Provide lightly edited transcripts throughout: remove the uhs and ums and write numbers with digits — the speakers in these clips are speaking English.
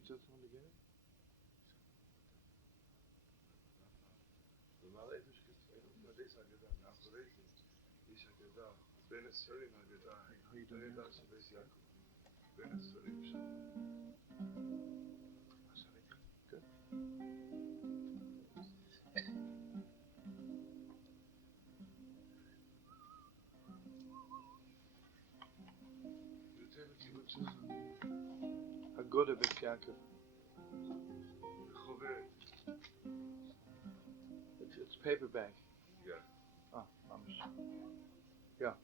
each other together? במעלה איפה שכתוב, מדייס הגדה, מאחורי זה, איש הגדה, בין הספרים הגדה, הגדה שבייס יעקב, בין הספרים שם. עכשיו הייתי? כן. יותר בקיבוץ שלך. הגודה בית יעקב. חוברת. It's paperback. Yeah. Ah, mamish. Yeah.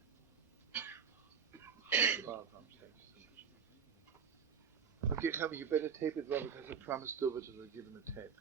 Wow, thanks so much. Okay, Chavi, you better tape it well because I promised Dover to give him a tape.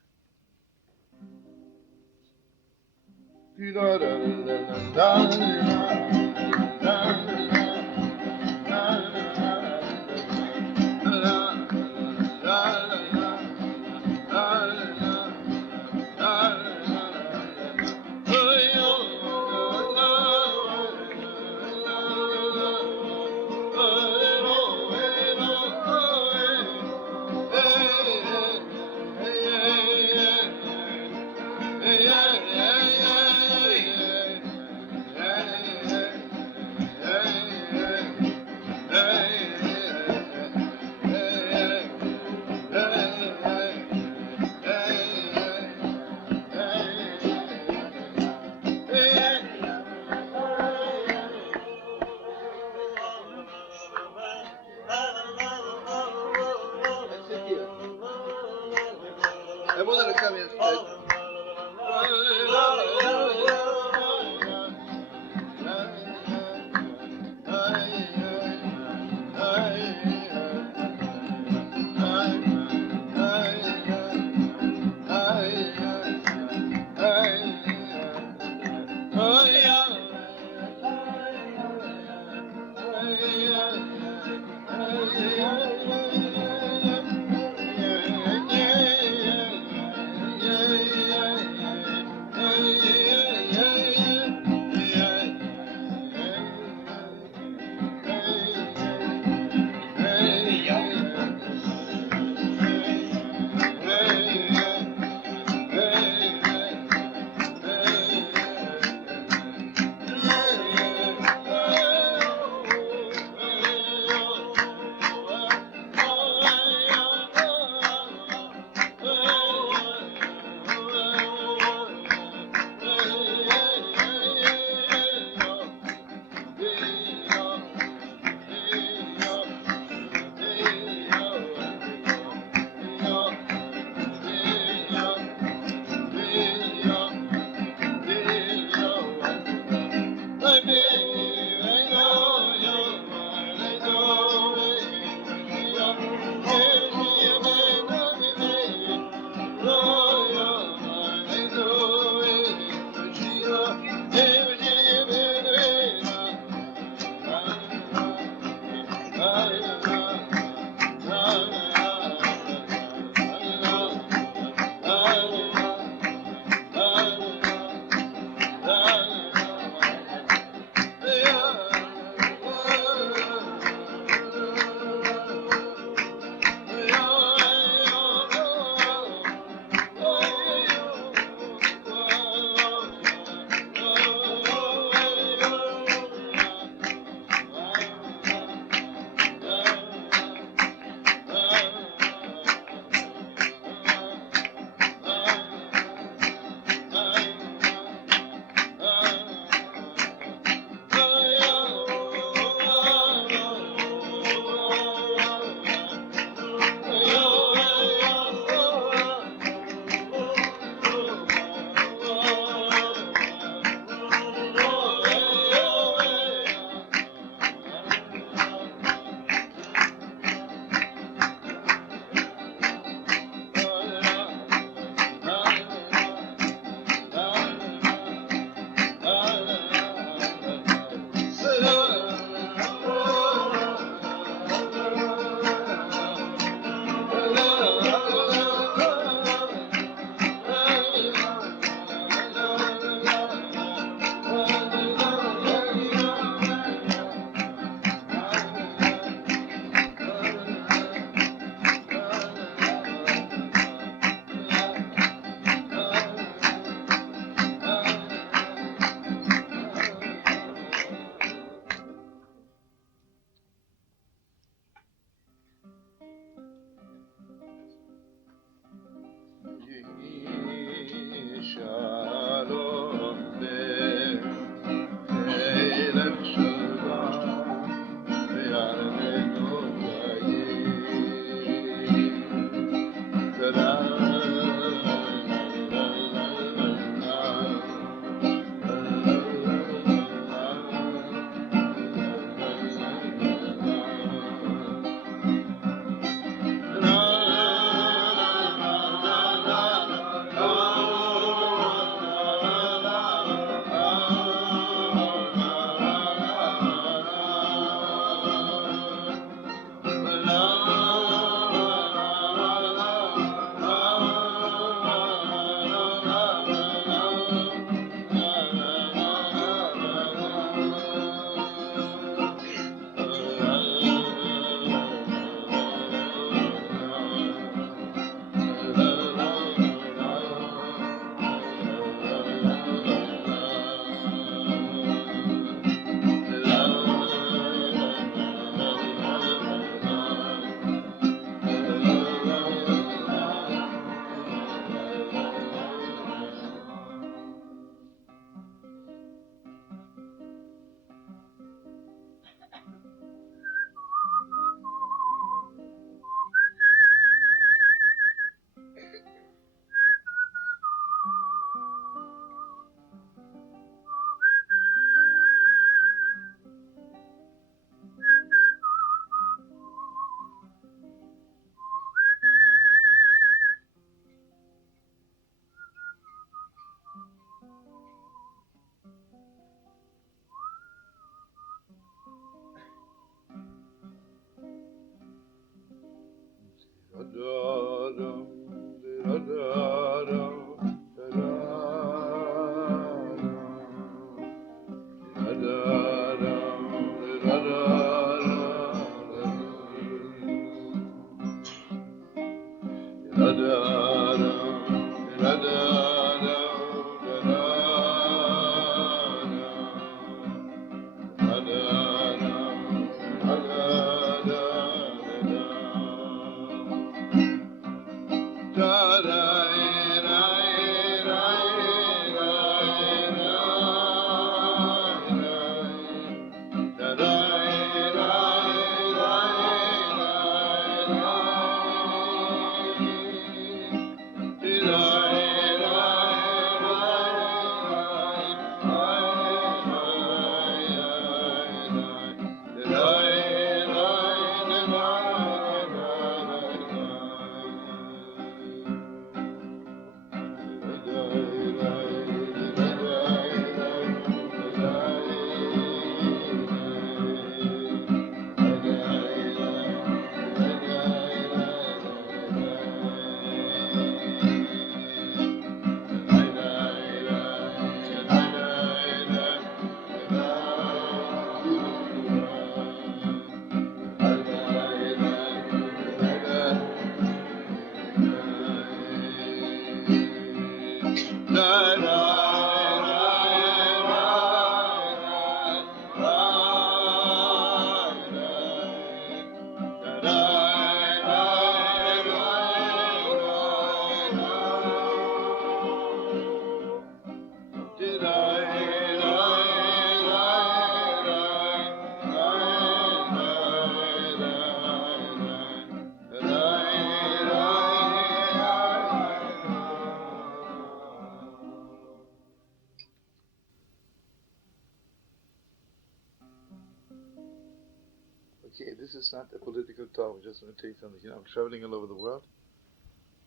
Okay, this is not a political talk. I just want to tell you something. You know, I'm traveling all over the world.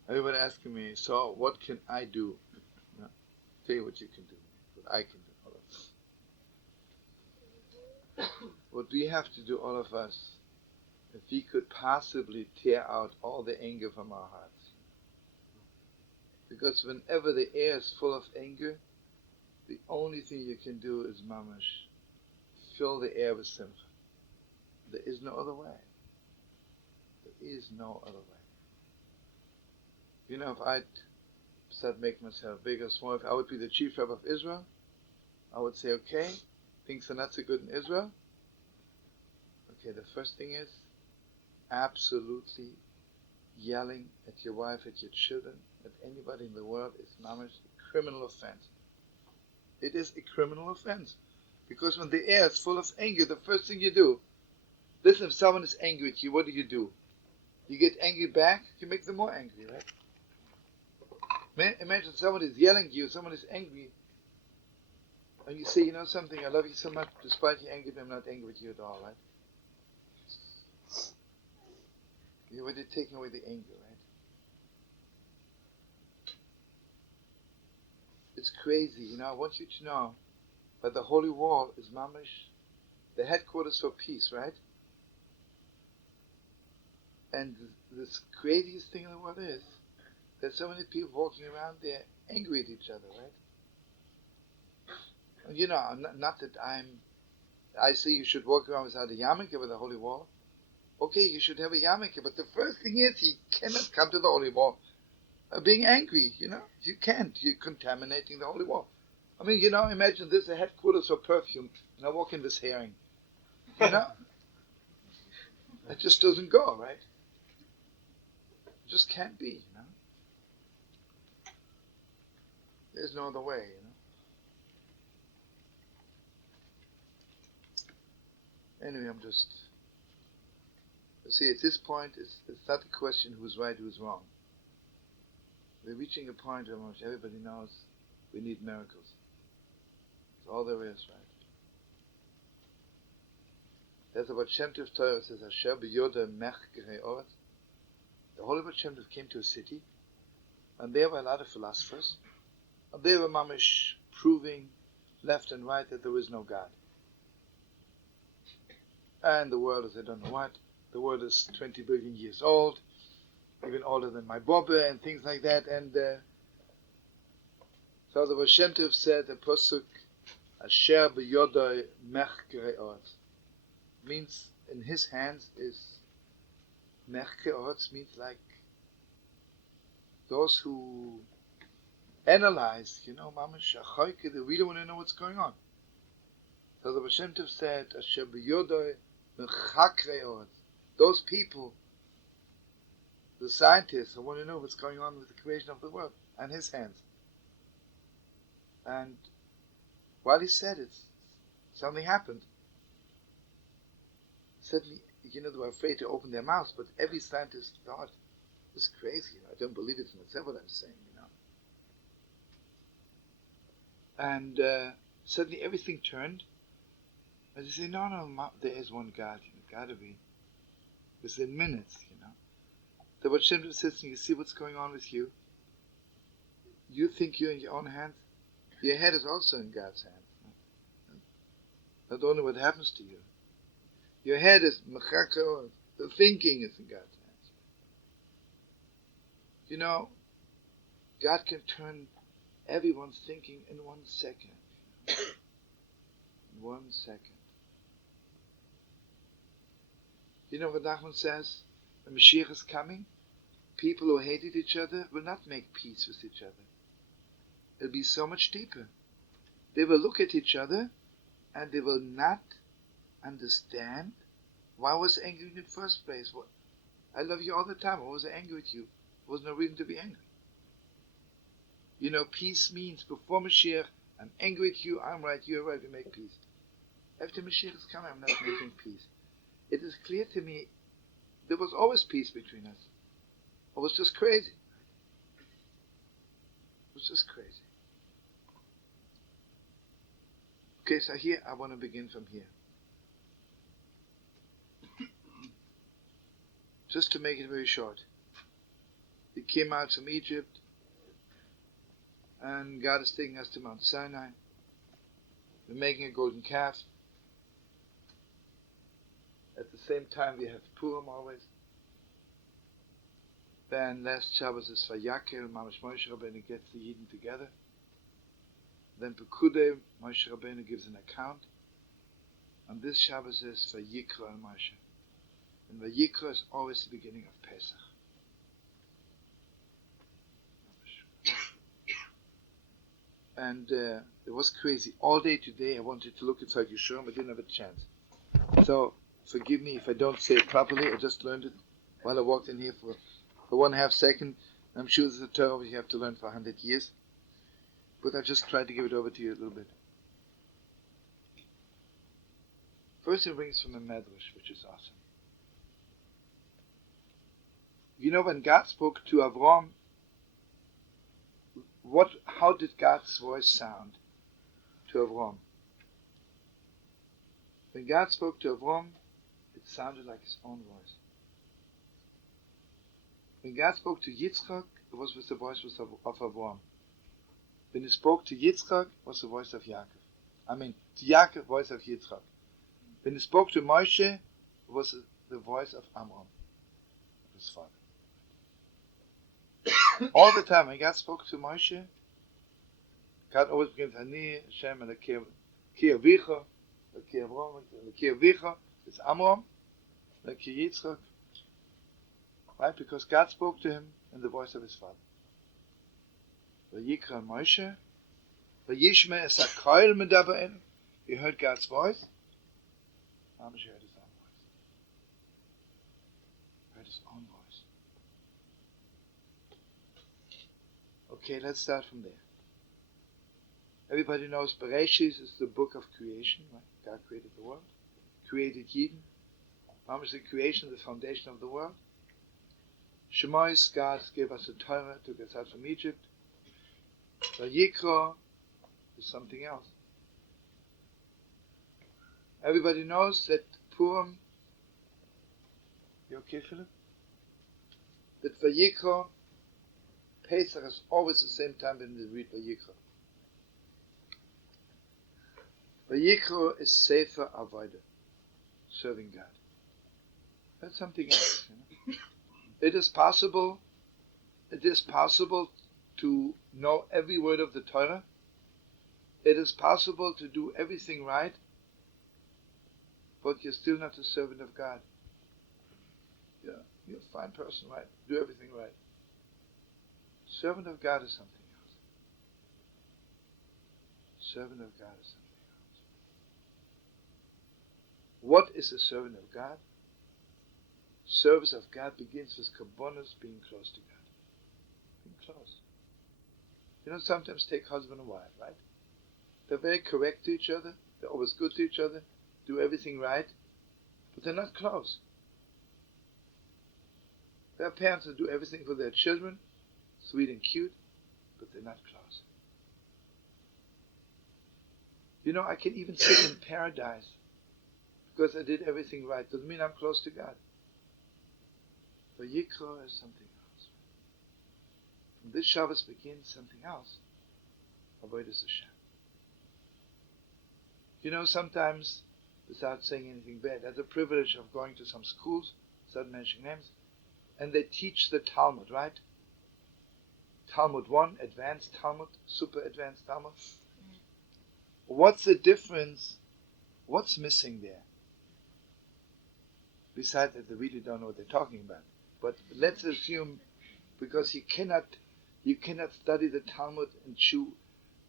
Everybody asking me, so what can I do? You know, tell you what you can do, what I can do. All of us. What we have to do, all of us, if we could possibly tear out all the anger from our hearts. Because whenever the air is full of anger, the only thing you can do is mamash, fill the air with simcha. There is no other way. There is no other way. You know, if I'd start making myself big or small, if I would be the chief Rabbi of Israel, I would say, okay, things are not so good in Israel. Okay, the first thing is absolutely yelling at your wife, at your children, at anybody in the world is mamash a criminal offense. It is a criminal offense. Because when the air is full of anger, the first thing you do, listen, if someone is angry at you, what do? You get angry back, you make them more angry, right? Imagine someone is yelling at you, someone is angry, and you say, you know something, I love you so much, despite your anger, I'm not angry with you at all, right? You're already taking away the anger, right? It's crazy, you know, I want you to know, but the Holy Wall is mamash, the headquarters for peace, right? And this craziest thing in the world is, there's so many people walking around there angry at each other, right? And you know, not that I say you should walk around without a yarmulke with the Holy Wall. Okay, you should have a yarmulke, but the first thing is, he cannot come to the Holy Wall being angry, you know? You can't. You're contaminating the Holy Wall. I mean, you know, imagine this, a headquarters for perfume, and I walk in this herring. You know? It just doesn't go, right? It just can't be, you know? There's no other way, you know? Anyway, see, at this point, it's not a question who's right, who's wrong. We're reaching a point where everybody knows we need miracles. That's all there is, right? That's what Shem Tov Torah says, Asher b'yoda mech gerei oretz. The Holy Baal Shem Tov came to a city, and there were a lot of philosophers, and they were mamish proving left and right that there is no God. And the world is, I don't know what, the world is 20 billion years old, even older than my Bobbe, and things like that. And so the Baal Shem Tov said, the Pasuk, Asher b'yodai mech gerei oretz, means in his hands is mech gerei oretz, means like those who analyze, mamash achoike, they really want to know what's going on. So the Hashem Tov said, Asher b'yodoi mechakreot. Those people, the scientists, who want to know what's going on with the creation of the world, and his hands. And while he said it, something happened. Suddenly, they were afraid to open their mouths, but every scientist thought, this is crazy, I don't believe it myself what I'm saying, And suddenly everything turned, and they say, no, there is one God, gotta be. Within minutes, The what Shem says, you see what's going on with you? You think you're in your own hands? Your head is also in God's hands. Not only what happens to you. Your head is mechakreot, the thinking is in God's hands. God can turn everyone's thinking in 1 second. In 1 second. You know what Nachman says? When Mashiach is coming, people who hated each other will not make peace with each other. It'll be so much deeper. They will look at each other and they will not understand why I was angry in the first place. I love you all the time. Why was I angry with you? There was no reason to be angry. Peace means before Mashiach, I'm angry with you, I'm right, you're right, we make peace. After Mashiach is coming, I'm not making peace. It is clear to me, there was always peace between us. It was just crazy. It was just crazy. Okay, so here, I want to begin from here. Just to make it very short. We came out from Egypt, and God is taking us to Mount Sinai. We're making a golden calf. At the same time, we have Purim always. Then last Shabbos is Vayikra, Mamash Moshe Rabbeinu gets the Yidden together. Then Pekudei, Moshe Rabbeinu gives an account. And this Shabbos is Vayikra and Moshe. And Vayikra is always the beginning of Pesach. And it was crazy. All day today I wanted to look inside Yeshua, but didn't have a chance. So forgive me if I don't say it properly. I just learned it while I walked in here for 1/2 second. I'm sure there's a Torah you have to learn for 100 years. But I just tried to give it over to you a little bit. First it brings from a Medrash, which is awesome. When God spoke to Avram, how did God's voice sound to Avram? When God spoke to Avram, it sounded like his own voice. When God spoke to Yitzchak, it was with the voice of Avram. When he spoke to Yitzchak, it was the voice of Yaakov. To Yaakov, voice of Yitzchak. When he spoke to Moshe, it was the voice of Amram, his father. All the time, when God spoke to Moshe, God always begins, Ani, Hashem, and Ki Avicha, Ki Avram, Ki Avicha, it's Amram, Ki Yitzchak. Right? Because God spoke to him in the voice of his father. Vayikra Moshe, Vayishme es HaKoil Medaber. He heard God's voice. Mamash heard his own voice. Heard his own voice. Okay, let's start from there. Everybody knows Bereshis is the book of creation. Right? God created the world, created Eden. Mamash the creation, the foundation of the world. Shemois, God gave us a Torah, took us out from Egypt. Vayikra is something else. Everybody knows that Purim, you okay, Philip? That Vayikra, Pesach is always the same time when we read Vayikra. Vayikra is Sefer Avodah, serving God. That's something else. It is possible to know every word of the Torah. It is possible to do everything right, but you're still not a servant of God. Yeah, you're a fine person, right? Do everything right. Servant of God is something else. Servant of God is something else. What is a servant of God? Service of God begins with kabbonos, being close to God. Being close. You know, sometimes take husband and wife, right? They're very correct to each other. They're always good to each other. Do everything right. But they're not close. There are parents that do everything for their children, sweet and cute, but they're not close. You know, I can even sit in paradise because I did everything right. Doesn't mean I'm close to God. Vayikra is something else. From this Shabbos begins something else. Avodas Hashem. You know, sometimes, without saying anything bad, I had the privilege of going to some schools, without mentioning names, and they teach the Talmud, right? Talmud 1, advanced Talmud, super advanced Talmud. What's the difference? What's missing there? Besides that they really don't know what they're talking about. But let's assume, because you cannot study the Talmud and chew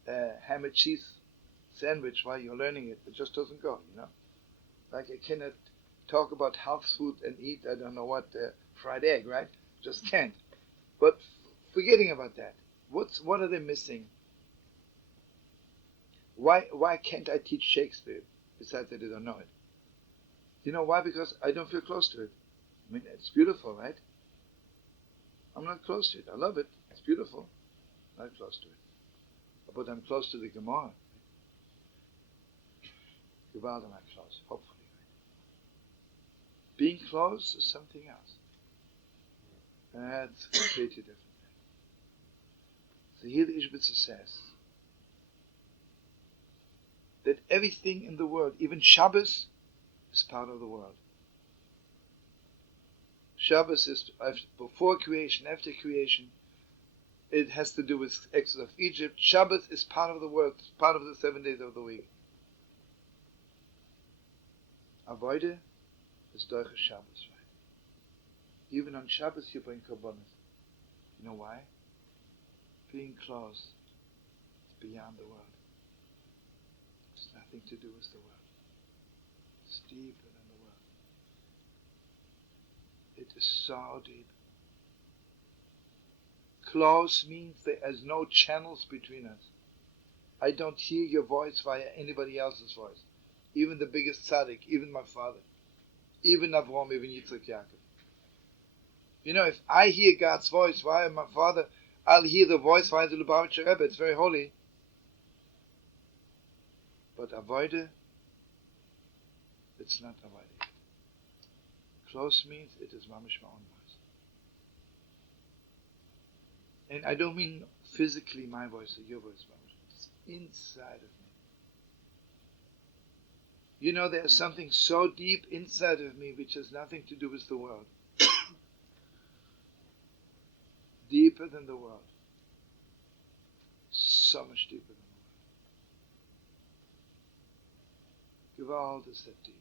ham and cheese sandwich while you're learning it. It just doesn't go, you know. Like I cannot talk about health food and eat, I don't know what, fried egg, right? Just can't. But forgetting about that, what are they missing? Why can't I teach Shakespeare besides that they don't know it? You know why? Because I don't feel close to it. I mean, it's beautiful, right? I'm not close to it. I love it. It's beautiful. I'm not close to it. But I'm close to the Gemara. Gewalt am I close, hopefully. Being close is something else. That's a completely different thing. So here the Ishbitzer says that everything in the world, even Shabbos, is part of the world. Shabbos is before creation, after creation. It has to do with Exodus of Egypt. Shabbos is part of the world, part of the 7 days of the week. Avoide is Doiche Shabbos, right? Even on Shabbos you bring korbanos. You know why? Being close is beyond the world. It's nothing to do with the world. It's deeper than the world. It is so deep. Close means there is no channels between us. I don't hear your voice via anybody else's voice. Even the biggest tzaddik, even my father, even Avraham, even Yitzchak Yaakov. You know, if I hear God's voice via my father, I'll hear the voice via the Lubavitcher Rebbe. It's very holy. But avoide, it's not avoide. Close means it is mamish my own voice. And I don't mean physically my voice or your voice, mamish. It's inside of me. You know, there's something so deep inside of me which has nothing to do with the world. Deeper than the world. So much deeper than the world. Gewalt is that deep.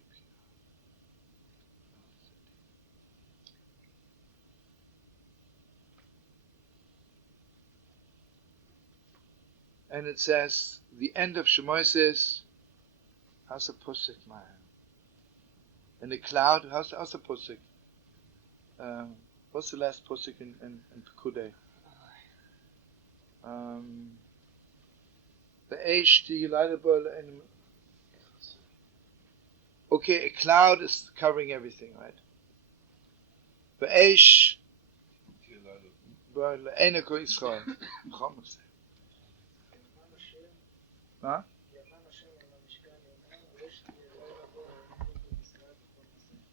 And it says, the end of Shlomo says, how's a pusik, man? In the cloud, how's a pusik? What's the last pusik in Pekudei? The Eish, the Leidabel, and okay, a cloud is covering everything, right? The Eish, Einako Israel. Huh?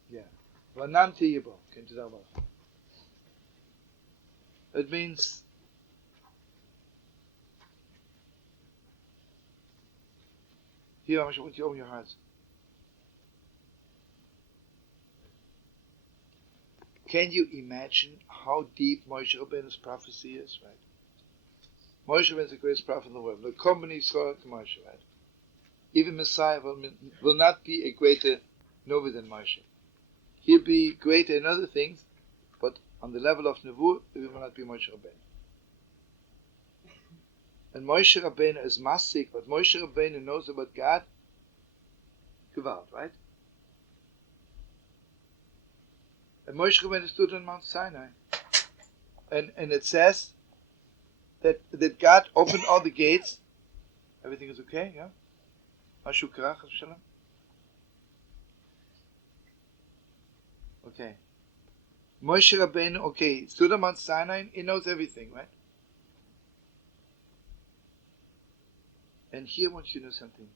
Yeah. It means here, I want you to open your hearts. Can you imagine how deep Moshe Rabbeinu's prophecy is, right? Moshe Rabbeinu is the greatest prophet in the world. The company is called Moshe, right? Even Messiah will not be a greater Novi than Moshe. He'll be greater in other things, but on the level of Nevuah, he will not be Moshe Rabbeinu. And Moshe Rabbeinu is masik. What Moshe Rabbeinu knows about God, Gewalt, right? And Moshe Rabbeinu stood on Mount Sinai. And it says that God opened all the gates. Everything is okay, yeah? Mashu karach, shalom? Okay. Moshe Rabbeinu, okay, stood on Mount Sinai, he knows everything, right? And here I want you to know something.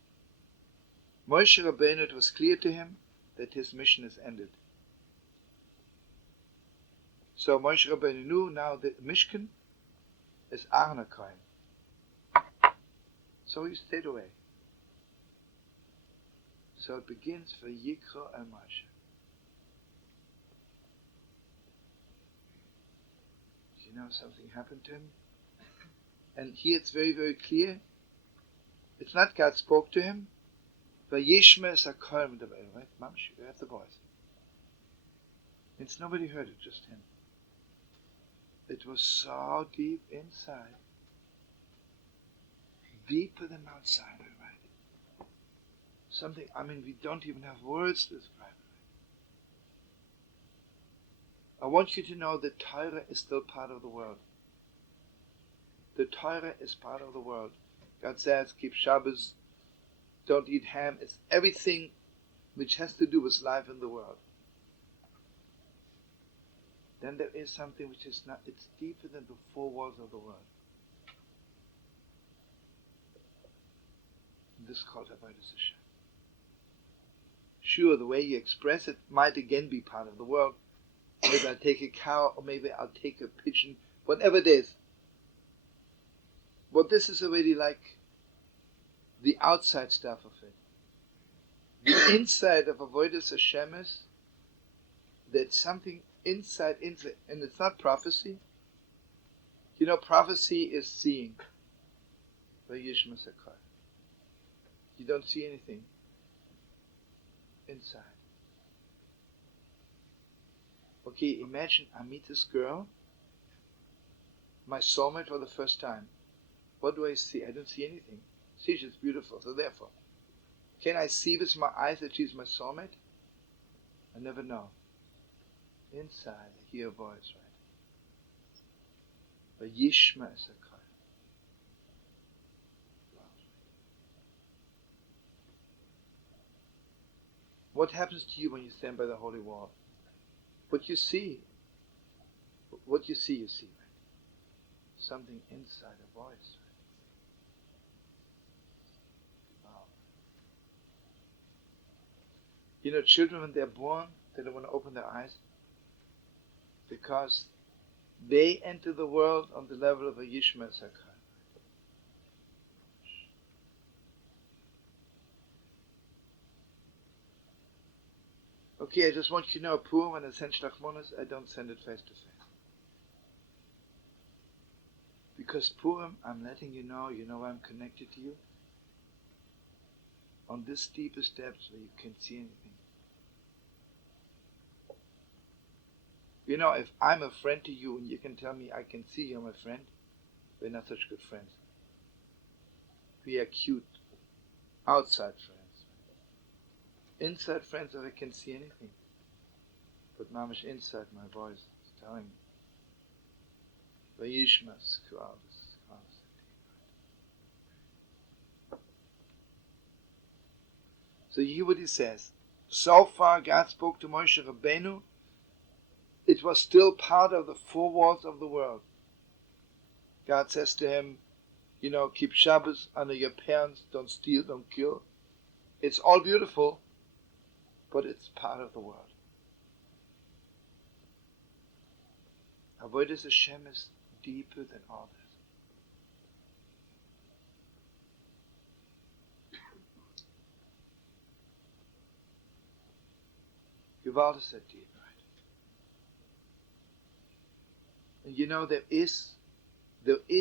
Moshe Rabbeinu, it was clear to him that his mission is ended. So Moshe Rabbeinu knew now that Mishkan is Aaron HaKohen. So he stayed away. So it begins Vayikra and Moshe. You know, something happened to him. And here it's very, very clear. It's not God spoke to him. Vayishma is a kol, right? Mamash, you have the voice. It's nobody heard it, just him. It was so deep inside. Deeper than Mount Sinai, right? Something, I mean, we don't even have words to describe it. I want you to know that Torah is still part of the world. The Torah is part of the world. God says, keep Shabbos, don't eat ham. It's everything which has to do with life in the world. Then there is something which is not, it's deeper than the four walls of the world. This is called Avodas Hashem. Sure, the way you express it might again be part of the world. Maybe I'll take a cow, or maybe I'll take a pigeon, whatever it is. But this is already like the outside stuff of it. The inside of Avodas Hashem is that something inside, and it's not prophecy. You know, prophecy is seeing. You don't see anything inside. Okay, imagine I meet this girl, my soulmate for the first time. What do I see? I don't see anything. See, she's beautiful, so therefore. Can I see with my eyes that she's my soulmate? I never know. Inside, I hear a voice, right? Vayishma is a kol. What happens to you when you stand by the holy wall? What you see, you see, right? Something inside, a voice, right? Wow. You know, children, when they're born, they don't want to open their eyes because they enter the world on the level of a Yishma Sakha. Okay, I just want you to know, Purim, when I send Shlachmonos, I don't send it face to face. Because Purim, I'm letting you know I'm connected to you. On this deepest depths where you can't see anything. You know, if I'm a friend to you and you can tell me I can see you're my friend, we're not such good friends. We are cute, outside friends. Inside friends, if I can see anything. But mamish inside, my voice is telling me. Vayishmas ku'avus. So you hear what he says. So far God spoke to Moshe Rabbeinu. It was still part of the four walls of the world. God says to him, you know, keep Shabbos, honor your parents, don't steal, don't kill. It's all beautiful, but it's part of the world. Avodas Hashem is deeper than all this. Gewalt is that deep, right? And you know, there is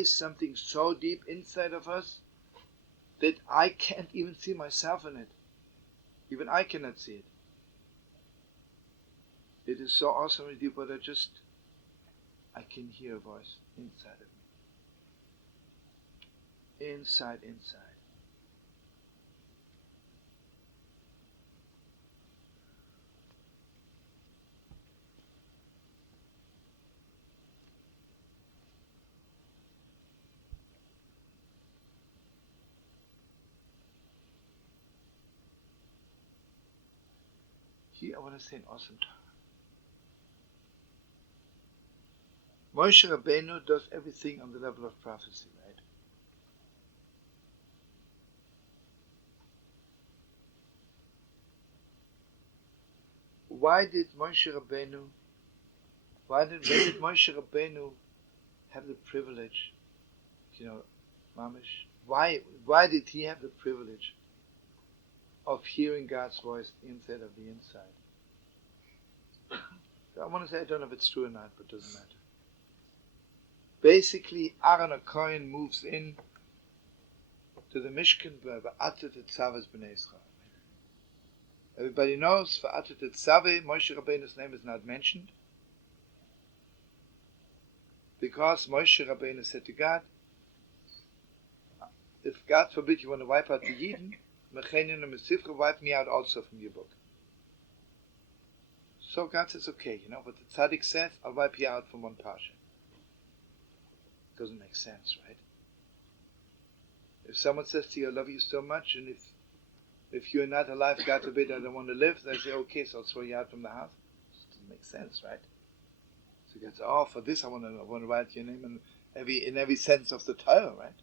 something so deep inside of us that I can't even see myself in it. Even I cannot see it. It is so awesomely deep, but I can hear a voice inside of me. Inside. Here I want to say an awesome time. Moshe Rabbeinu does everything on the level of prophecy, right? Why did Moshe Rabbeinu have the privilege, Mamish? Why did he have the privilege of hearing God's voice instead of the inside? I want to say, I don't know if it's true or not, but it doesn't matter. Basically, Aaron HaKohen moves in to the Mishkan V'atet Tzaveh B'nei Israel. Everybody knows V'atet Tzaveh, Moshe Rabbeinu's name is not mentioned, because Moshe Rabbeinu said to God, if God forbid you want to wipe out the Yidden, Mechenin and Mesifra, wipe me out also from your book. So God says, okay, what the tzaddik says, I'll wipe you out from one parsha. Doesn't make sense, right? If someone says to you, I love you so much, and if you're not alive, God forbid, I don't want to live, they say, okay, so I'll throw you out from the house. Doesn't make sense, right? So God says, oh, for this I want to write your name in every sense of the Torah, right?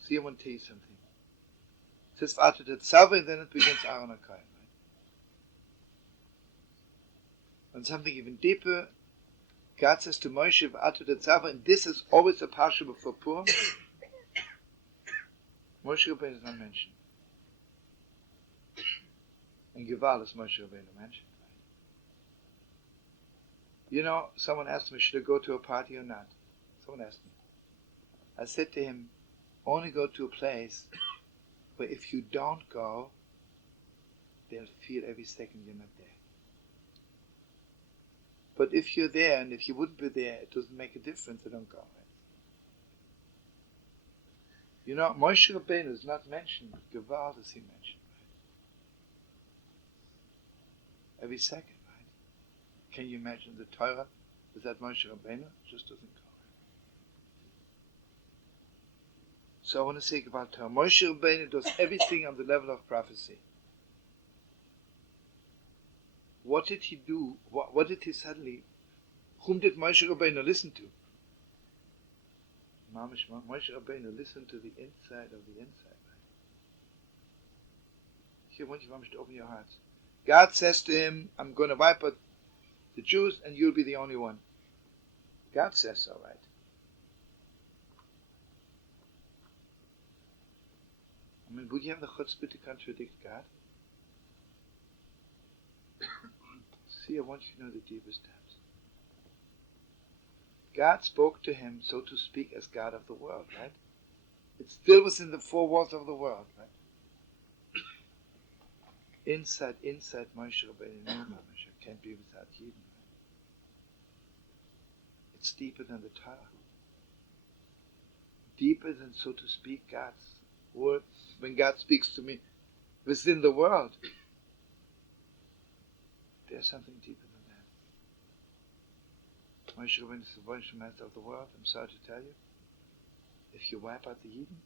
See, I want to tell you something. It says after the Tzaveh, and then it begins Aaron HaKohen, right? And something even deeper, God says to Moshe, after the Tzaveh, and this is always a parsha before Purim. Moshe Rabbeinu is not mentioned. And Geval is Moshe Rabbeinu mentioned, right? Someone asked me, should I go to a party or not? Someone asked me. I said to him, only go to a place where if you don't go, they'll feel every second you're not there. But if you're there, and if you wouldn't be there, it doesn't make a difference, so don't go. Right? Moshe Rabbeinu is not mentioned, but Geval is he mentioned. Right? Every second, right? Can you imagine the Torah without Moshe Rabbeinu? It just doesn't go. So I want to say about Torah. Moshe Rabbeinu does everything on the level of prophecy. What did he do? What did he suddenly? Whom did Moshe Rabbeinu listen to? Moshe Rabbeinu listened to the inside of the inside. Right? Here, I want you to open your hearts. God says to him, I'm going to wipe out the Jews and you'll be the only one. God says so, right? Would you have the chutzpah to contradict God? See, I want you to know the deepest depths. God spoke to him, so to speak, as God of the world, right? It still was in the four walls of the world, right? Inside Moshe Rabbeinu, no Mamish, can't be without Yidden. Right? It's deeper than the Torah. Deeper than, so to speak, God's words. When God speaks to me within the world, there's something deeper than that. Moshe Rabbeinu is the voice master of the world. I'm sorry to tell you, if you wipe out the Yidden,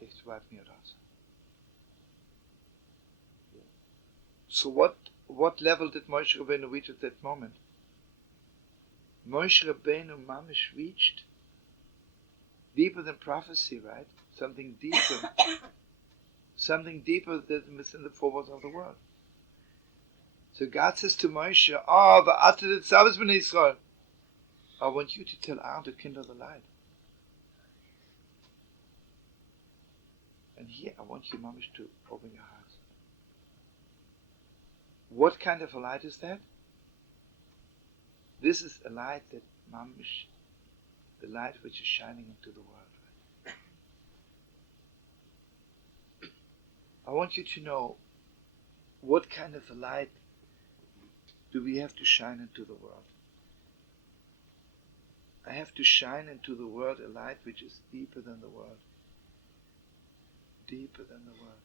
you have to wipe me out also. So what level did Moshe Rabbeinu reach at that moment? Moshe Rabbeinu Mamish reached deeper than prophecy, right? Something deeper. Something deeper than within the four walls of the world. So God says to Moshe, V'atet Tzaveh B'nei Israel, I want you to tell Aaron to kindle the light. And here I want you, Mamish, to open your hearts. What kind of a light is that? This is a light that, Mamish, the light which is shining into the world. I want you to know what kind of a light do we have to shine into the world. I have to shine into the world a light which is deeper than the world. Deeper than the world.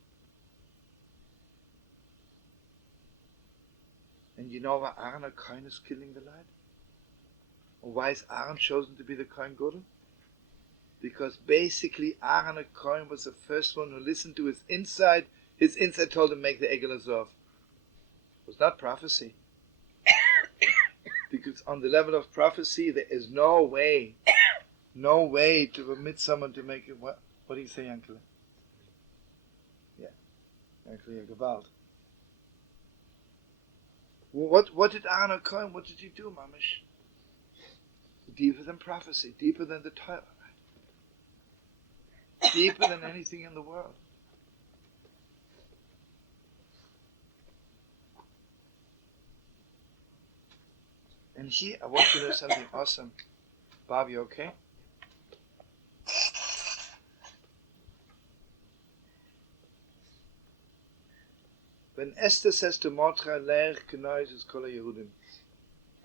And you know why Aaron HaKohen is killing the light? Or why is Aaron chosen to be the Kohen Gadol? Because basically Aaron HaKohen was the first one who listened to his inside. His inside told him make the Egel Azov. It was not prophecy. Because on the level of prophecy there is no way to permit someone to make it. What do you say, Yankele? Yeah, Yankele Gewalt. What did Aaron HaKohen, what did he do, Mamish? Deeper than prophecy, deeper than the Torah, right? Deeper than anything in the world. And here, I want you to know something awesome. Bob, you okay? When Esther says to Mordechai, Leich Kenois is Kol Yehudim.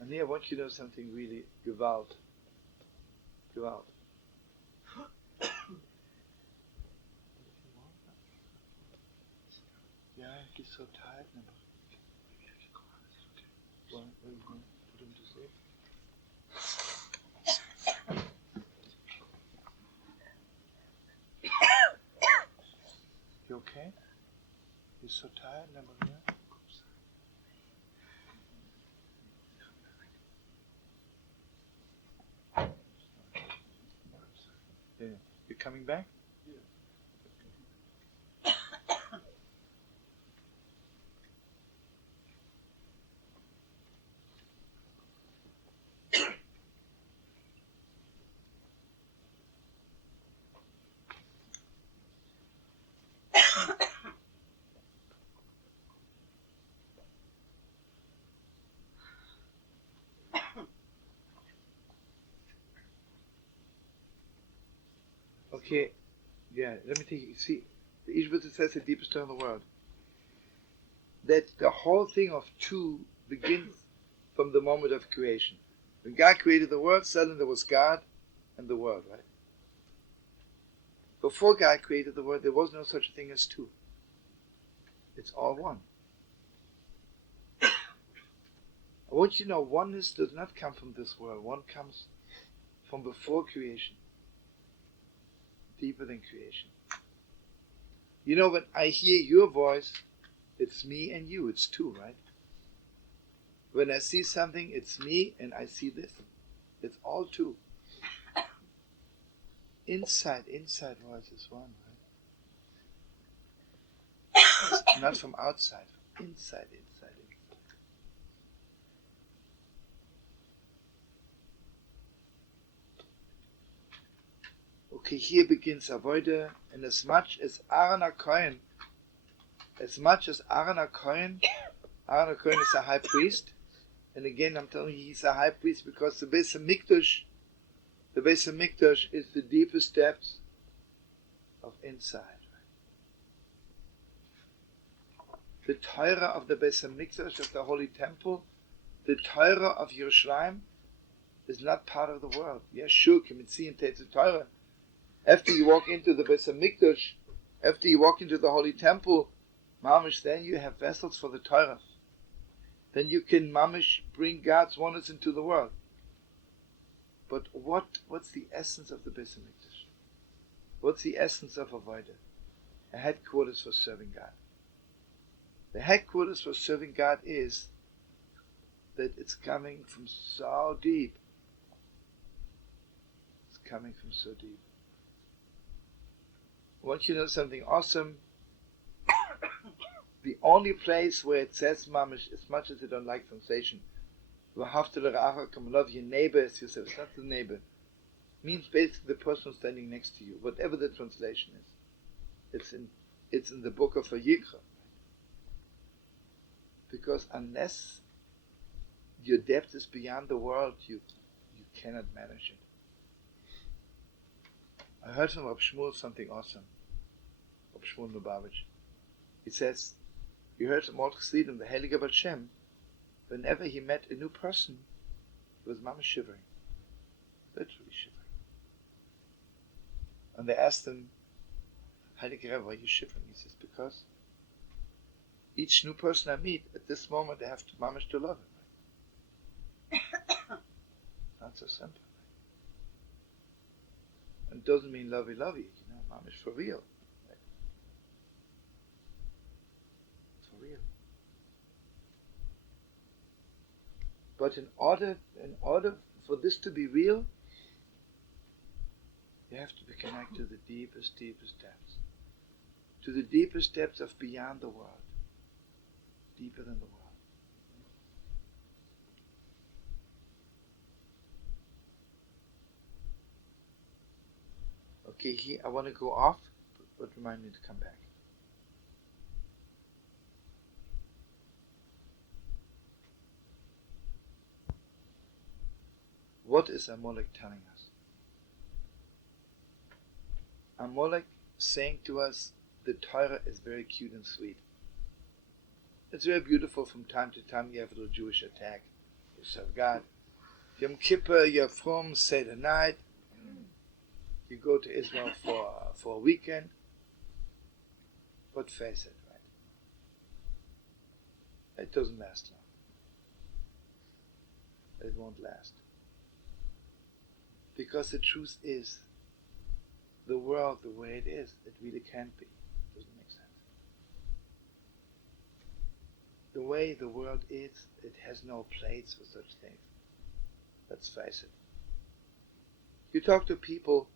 And here I want you to know something really Gewalt. Gewalt. Yeah, he's so tired now. Where are you going? Put him to sleep. You okay? He's so tired now, Maria. Yeah. You're coming back? Okay, yeah, let me take you. See, the Ishbitzer says the deepest stone in the world. That the whole thing of two begins from the moment of creation. When God created the world, suddenly there was God and the world, right? Before God created the world, there was no such thing as two. It's all one. I want you to know oneness does not come from this world. One comes from before creation. Deeper than creation. You know, when I hear your voice, it's me and you. It's two, right? When I see something, it's me and I see this. It's all two. Inside voice is one, right? It's not from outside. Inside. Okay, here begins Avodah, and as much as Aaron HaKohen is a high priest, and again I'm telling you he's a high priest because the Beis HaMikdash is the deepest depths of inside. The Torah of the Beis HaMikdash, of the Holy Temple, the Torah of Yerushalayim is not part of the world. Yes, sure, can we see and take the Torah. After you walk into the Beis HaMikdash, after you walk into the Holy Temple, Mamish, then you have vessels for the Torah. Then you can, Mamish, bring God's oneness into the world. But what's the essence of the Beis HaMikdash? What's the essence of Avodah? A headquarters for serving God. The headquarters for serving God is that it's coming from so deep. It's coming from so deep. I want you to know something awesome. The only place where it says, Mamish, as much as you don't like sensation, love your neighbor as yourself. It's not the neighbor. It means basically the person standing next to you, whatever the translation is. It's in the book of Vayikra. Because unless your depth is beyond the world, you cannot manage it. I heard from Rabbi Shmuel something awesome. Rabbi Shmuel Lubavitch. He says, he heard from Mordechai Tzidim, the Heilige Baal Shem, whenever he met a new person, he was mama shivering. literally shivering. And they asked him, Heiliger Rebbe, why are you shivering? He says, because each new person I meet, at this moment they have to manage to love him. Not so simple. And it doesn't mean lovey, mamish for real. Right? For real. But in order for this to be real, you have to be connected to the deepest depths. To the deepest depths of beyond the world. Deeper than the world. Okay, here I want to go off, but remind me to come back. What is Amalek telling us? Amalek saying to us, the Torah is very cute and sweet. It's very beautiful. From time to time you have a little Jewish attack. You serve God. Yom Kippur, you're from Seder night. You go to Israel for a weekend. But face it, right? It doesn't last long. It won't last. Because the truth is, the world the way it is, it really can't be. It doesn't make sense. The way the world is, it has no place for such things. Let's face it. You talk to people,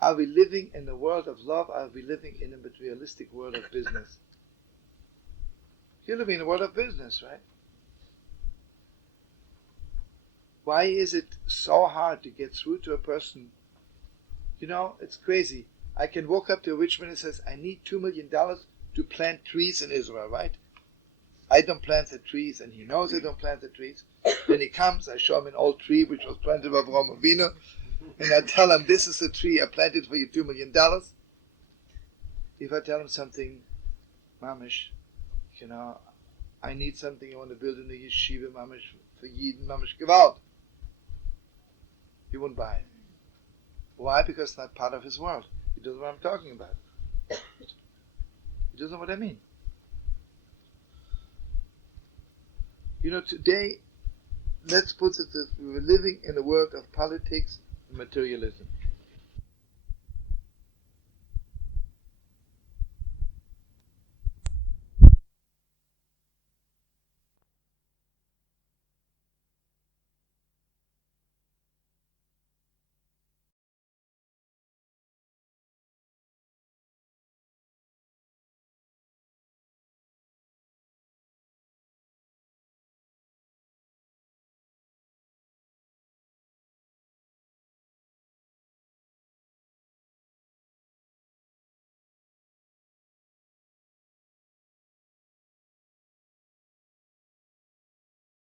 are we living in a world of love? Are we living in a materialistic world of business? You're living in a world of business, right? Why is it so hard to get through to a person? You know, it's crazy. I can walk up to a rich man and says, I need $2 million to plant trees in Israel, right? I don't plant the trees, and he knows I don't plant the trees. Then he comes, I show him an old tree which was planted by Avraham Avinu, and I tell him, this is the tree I planted for you, $2 million. If I tell him something, mamish, I need something, I want to build a new yeshiva, mamish, for Yidden, mamish, gewalt. He won't buy it. Why? Because it's not part of his world. He doesn't know what I'm talking about. He doesn't know what I mean. Today, let's put it this, we're living in a world of politics and materialism.